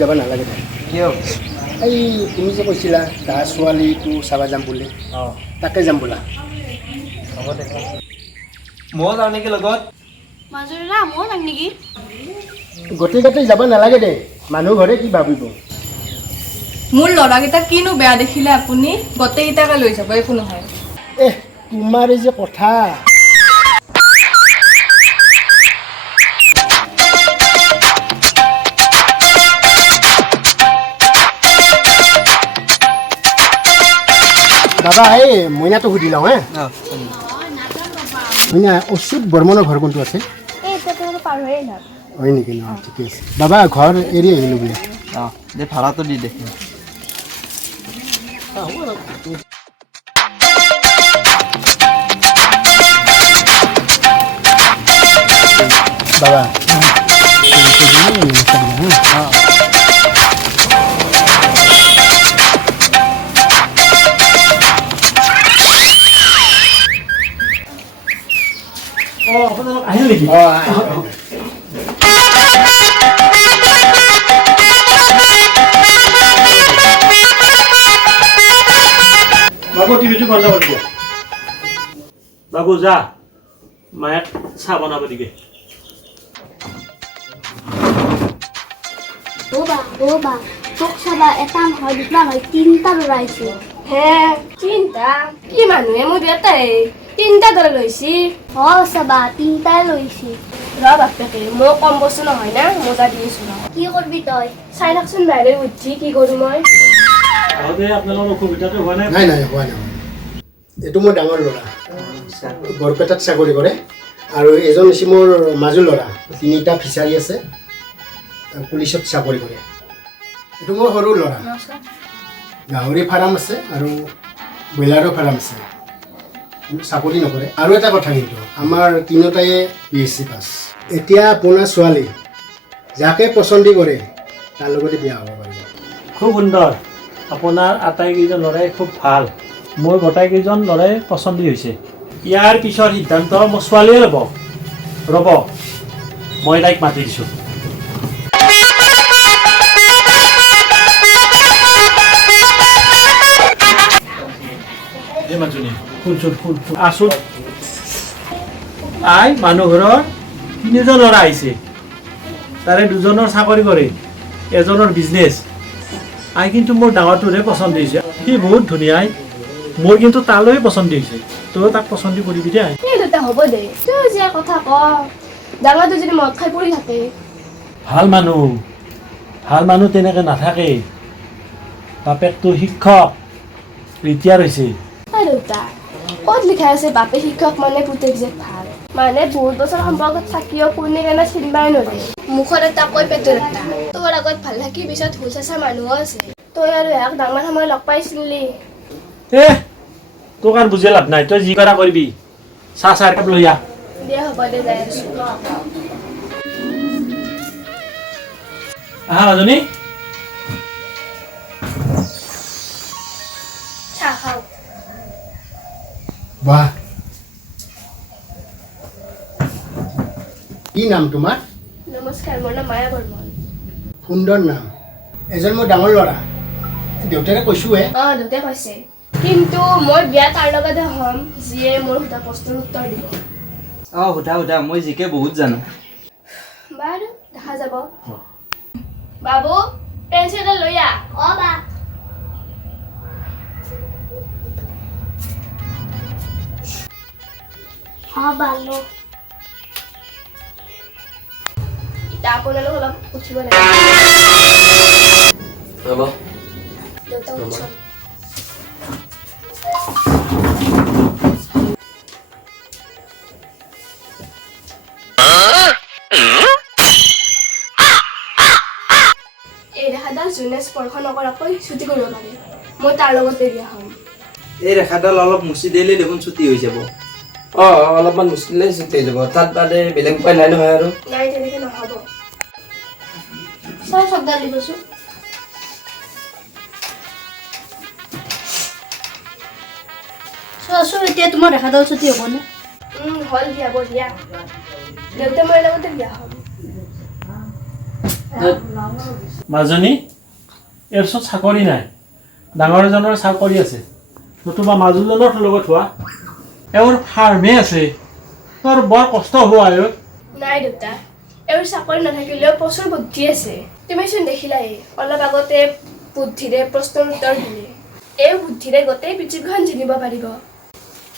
যাব নালাগে কিয় এই তুমি যে কৈছিলা তাৰ ছোৱালীটো চাব যাম বুলি তাকে যাম বোলা হ'ব দে মই যাওঁ নেকি লগত মাজুলীৰা মই যাম নেকি গোটেই যাব নালাগে দে মানুহ ঘৰে কি ভাবিব মোৰ ল'ৰাকেইটা কিনো বেয়া দেখিলে আপুনি গোটেইকেইটাকে লৈ যাব একো নহয় তোমাৰ এই যে কথা বাবা এই মইনাটো সুধি লওঁ হে মইনা অচ্যুত বৰ্মনৰ ঘৰ কোনটো আছে হয় নেকি ন ঠিকে আছে বাবা ঘৰ এৰি আহিলোঁ বোলে দে ভাড়াটো দি দে বাবা আহিল নেকি বাবু টিভিটো বন্ধ কৰি দিয়া বাবু যা মায়াক চাহ বনাব দিকে বাবা তোক চাবা এটা নহয় দুটা নহয় তিনিটা ল'ৰা আহিছে হে তিনিটা কি মানুহে মোৰ এটাই তিনিটা দল লৈছি চাবা তিনিটাই লৈছে বাপেকে মই কম বস্তু নহয় না মজা দিছো কি কৰবি তই চাই থাকচোন বাইৰে উঠি কি কৰো মই আপোনালোকৰ অসুবিধাটো হোৱা নাই নাই হোৱা নাই এইটো মোৰ ডাঙৰ ল'ৰা বৰপেটাত চাকৰি কৰে আৰু এজন হৈছে মোৰ মাজু ল'ৰা তিনিটা ফিচাৰী আছে পুলিচত চাকৰি কৰে এইটো মোৰ সৰু ল'ৰা গাহৰি ফাৰ্ম আছে আৰু ব্ৰইলাৰৰ ফাৰ্ম আছে চাকৰি নকৰে আৰু এটা কথা কিন্তু আমাৰ তিনিওটাই PHC পাছ এতিয়া আপোনাৰ ছোৱালী যাকে পচন্দ কৰে তাৰ লগতে বিয়া হ'ব পাৰিব খুব সুন্দৰ আপোনাৰ আটাইকেইজন ল'ৰাই খুব ভাল মোৰ গোটাইকেইজন ল'ৰাই পচন্দ হৈছে ইয়াৰ পিছৰ সিদ্ধান্ত মোৰ ছোৱালীয়ে ৰ'ব মই তাইক মাতি দিছোঁ আছোঁ আই মানুহ ঘৰৰ তিনিজন ল'ৰা আহিছে তাৰে দুজনৰ চাকৰি কৰে এজনৰ বিজনেছ আই কিন্তু মোৰ ডাঙৰটোৰে পচন্দ হৈছে সি বহুত ধুনীয়া মোৰ কিন্তু তালৈ পচন্দ হৈছে তই তাক পচন্দ কৰিবি দে এই দুটা হ'ব দে তই যে কথা ক ডাঙৰটো যদি মদ খাই পৰি থাকে ভাল মানুহ তেনেকৈ নাথাকে বাপেকটো শিক্ষক ৰিটায়াৰ হৈছে দেউতা ক'ত লিখা আছে বাপে শিক্ষক মানে পুতেক যে ভাল মানে বহুত বছৰ সম্পৰ্কত থাকিও কোনে কেনে চিনিবাই নোৱাৰে মুখত এটা কৈ পেটৰ এটা তোৰ আগত ভাল থাকি পিছত হুচাচা মানুহো আছে তই আৰু ইয়াক ডাঙৰ সময় লগ পাইছিলি তোক আৰু বুজি লাভ নাই তই যি কৰা কৰিবি চাহ একাপ লৈ আহ দে হ'ব দে যাই আছোঁ আহা মাজনী চাহ খাওঁ বাহ কি নাম তোমাৰ নমস্কাৰ মোৰ নাম মায়া বৰ্মন সুন্দৰ নাম এজন মোৰ ডাঙৰ ল'ৰা দেউতাকে কৈছোঁহে দেউতাই কৈছে কিন্তু মই বিয়া তাৰ লগতে হ'ম যিয়ে মোৰ সোধা প্ৰশ্নৰ উত্তৰ দিব সোধা মই জিকে বহুত জানো বাৰু দেখা যাব বাবু পেঞ্চিল এটা লৈ আহ বা বালো এতিয়া আপোনালোক অলপ উঠিব লাগে দেউতা উঠক এই ৰেখাডাল যোনে স্পৰ্শ নকৰাকৈ ছুটি কৰিব পাৰে মই তাৰ লগতে বিয়া হ'ম এই ৰেখাডাল অলপ মুচি দিলে দেখোন ছুটি হৈ যাব অলপমান মুচিলে ছুটি হৈ যাব তাত বাদে বেলেগ উপায় নাই নহয় আৰু নাই তেনেকৈ নহ'ব চাই শব্দাল দিবচোন চোৱাচোন এতিয়া তোমাৰ ৰেখাডাল ছুটি হ'বনে হ'ল দিয়া বঢ়িয়া দেউতা মই লগতে বিয়া হ'ম মাজনী ইয়াৰ ওচৰত চাকৰি নাই, ডাঙৰ এজনৰ চাকৰি আছে, নতুবা মাজুজনৰ লগত হোৱা এওঁৰ ফাৰ্মে আছে, তোৰ বৰ কষ্ট হ'ব আয়। নাই দেউতা, এওঁৰ চাকৰি নাথাকিলেও প্ৰচুৰ বুদ্ধি আছে। তুমিচোন দেখিলাই অলপ আগতে বুদ্ধিৰে প্ৰশ্নৰ উত্তৰ দিলে। এই বুদ্ধিৰে গোটেই পৃথিৱীখন জিনিব পাৰিব।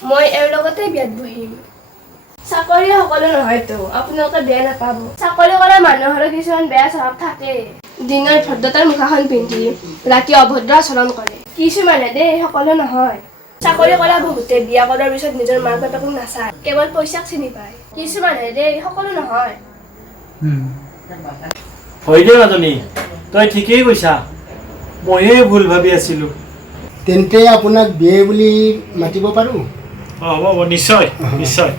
মই এওঁৰ লগতে বিয়াত বহিম। চাকৰি সকলো নহয়তো, আপোনালোকে বেয়া নাপাব। চাকৰি কৰা মানুহৰো কিছুমান বেয়া স্বভাৱ থাকে। দিনৰ ভদ্ৰতাৰ মুখাখন পিন্ধি ৰাতি অভদ্ৰ আচৰণ কৰে। কিছুমানে দেই, সকলো নহয়। চাকৰি কৰা বহুতে বিয়া কৰাৰ পিছত নিজৰ মাক বাপেকক নাচায়, কেৱল পইচাক চিনি পায়। কিছুমানে দেই, সকলো নহয়। হয় দে মাজনী, তই ঠিকেই কৈছা, ময়ে ভুল ভাবি আছিলোঁ। তেন্তে আপোনাক বিয়ে বুলি মাতিব পাৰোঁ? হ'ব নিশ্চয় নিশ্চয়।